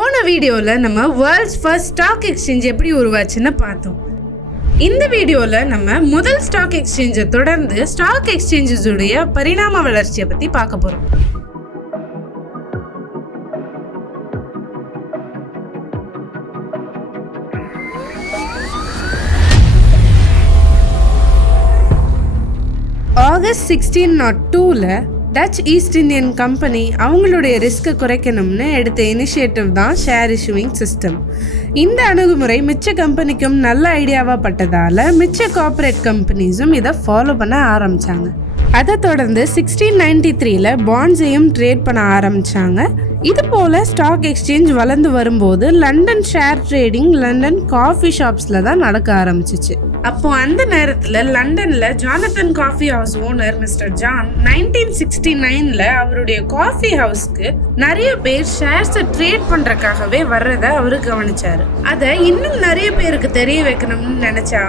போன வீடியோவில் நம்ம வேர்ல்ட்ஸ் ஃபர்ஸ்ட் ஸ்டாக் எக்ஸ்சேஞ்ச் எப்படி உருவாச்சுன்னு பார்த்தோம். இந்த வீடியோவில் நம்ம முதல் ஸ்டாக் எக்ஸ்சேஞ்சை தொடர்ந்து ஸ்டாக் எக்ஸ்சேஞ்சஸுடைய பரிணாம வளர்ச்சியை பற்றி பார்க்க போகிறோம். August 1602 Dutch East Indian company அவங்களுடைய ரிஸ்க்கை குறைக்கணும்னு எடுத்த இனிஷியேட்டிவ் தான் ஷேர் இஷ்யூவிங் சிஸ்டம். இந்த அணுகுமுறை மிச்ச கம்பெனிக்கும் நல்ல ஐடியாவாக பட்டதால் மிச்ச கார்ப்பரேட் கம்பெனிஸும் இதை ஃபாலோ பண்ண ஆரம்பித்தாங்க. அதை தொடர்ந்து 1693 பாண்ட்ஸையும் ட்ரேட் பண்ண ஆரம்பித்தாங்க. இது போல் ஸ்டாக் எக்ஸ்சேஞ்ச் வளர்ந்து வரும்போது London share trading London coffee ஷாப்ஸில் தான் நடக்க ஆரம்பிச்சிச்சு. அப்போ அந்த நேரத்தில் லண்டனில் Jonathan coffee house owner mister John 1969 அவருடைய காஃபி ஹவுஸ்க்கு நிறைய பேர் ஷேர்ஸை ட்ரேட் பண்ணுறக்காகவே வர்றதை அவர் கவனிச்சார். அதை இன்னும் நிறைய பேருக்கு தெரிய வைக்கணும்னு நினச்ச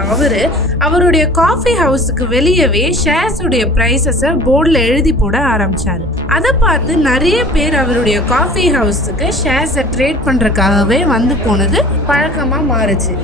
அவருடைய காஃபி ஹவுஸுக்கு வெளியவே ஷேர்ஸுடைய ப்ரைஸஸை போர்டில் எழுதி போட ஆரம்பித்தார். அதை பார்த்து நிறைய பேர் அவருடைய காஃபி ஹவுஸுக்கு ஷேர்ஸை ட்ரேட் பண்ணுறக்காகவே வந்து போனது பழக்கமாக மாறுச்சு.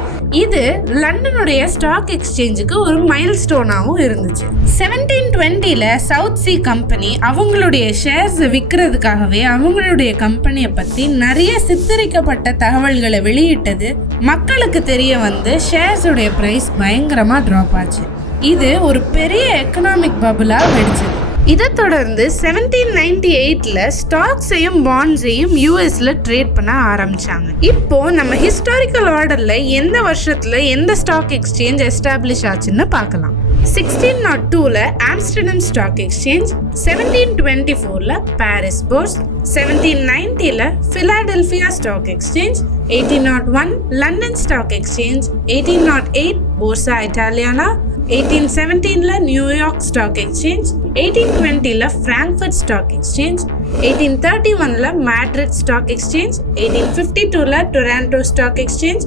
இது லண்டனுடைய ஸ்டாக் எக்ஸ்சேஞ்சுக்கு ஒரு மைல் ஸ்டோனாகவும் இருந்துச்சு. 1720 சவுத் சி கம்பெனி அவங்களுடைய ஷேர்ஸ் விற்கிறதுக்காகவே அவங்களுடைய கம்பெனியை பற்றி நிறைய சித்தரிக்கப்பட்ட தகவல்களை வெளியிட்டது மக்களுக்கு தெரிய வந்து ஷேர்ஸுடைய ப்ரைஸ் பயங்கரமாக ட்ராப் ஆச்சு. இது ஒரு பெரிய எக்கனாமிக் பபுளாக வெடிச்சது. இதை தொடர்ந்து 1798 ஸ்டாக்ஸையும் பாண்ட்ஸையும் யூஎஸ்ல ட்ரேட் பண்ண ஆரம்பிச்சாங்க. இப்போ நம்ம ஹிஸ்டாரிக்கல் ஆர்டர்ல எந்த வருஷத்துல எந்த ஸ்டாக் எக்ஸ்சேஞ்ச் எஸ்டாப்ளிஷ் ஆச்சுன்னு பார்க்கலாம். 1602 Amsterdam stock exchange, 1724 Paris bourse, 1790 Philadelphia stock exchange, 1801 London stock exchange, 1808 Borsa Italiana, 1817 New York stock exchange, 1820 Frankfurt stock exchange, 1831 Madrid stock exchange, 1852 Toronto stock exchange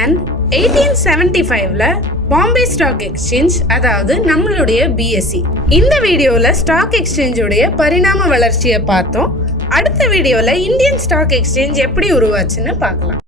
and 1875 Bombay stock exchange, அதாவது நம்மளுடைய BSc. இந்த வீடியோவில் stock எக்ஸ்சேஞ்சோடைய பரிணாம வளர்ச்சியை பார்த்தோம். அடுத்த வீடியோவில் இந்தியன் ஸ்டாக் எக்ஸ்சேஞ்ச் எப்படி உருவாச்சுன்னு பார்க்கலாம்.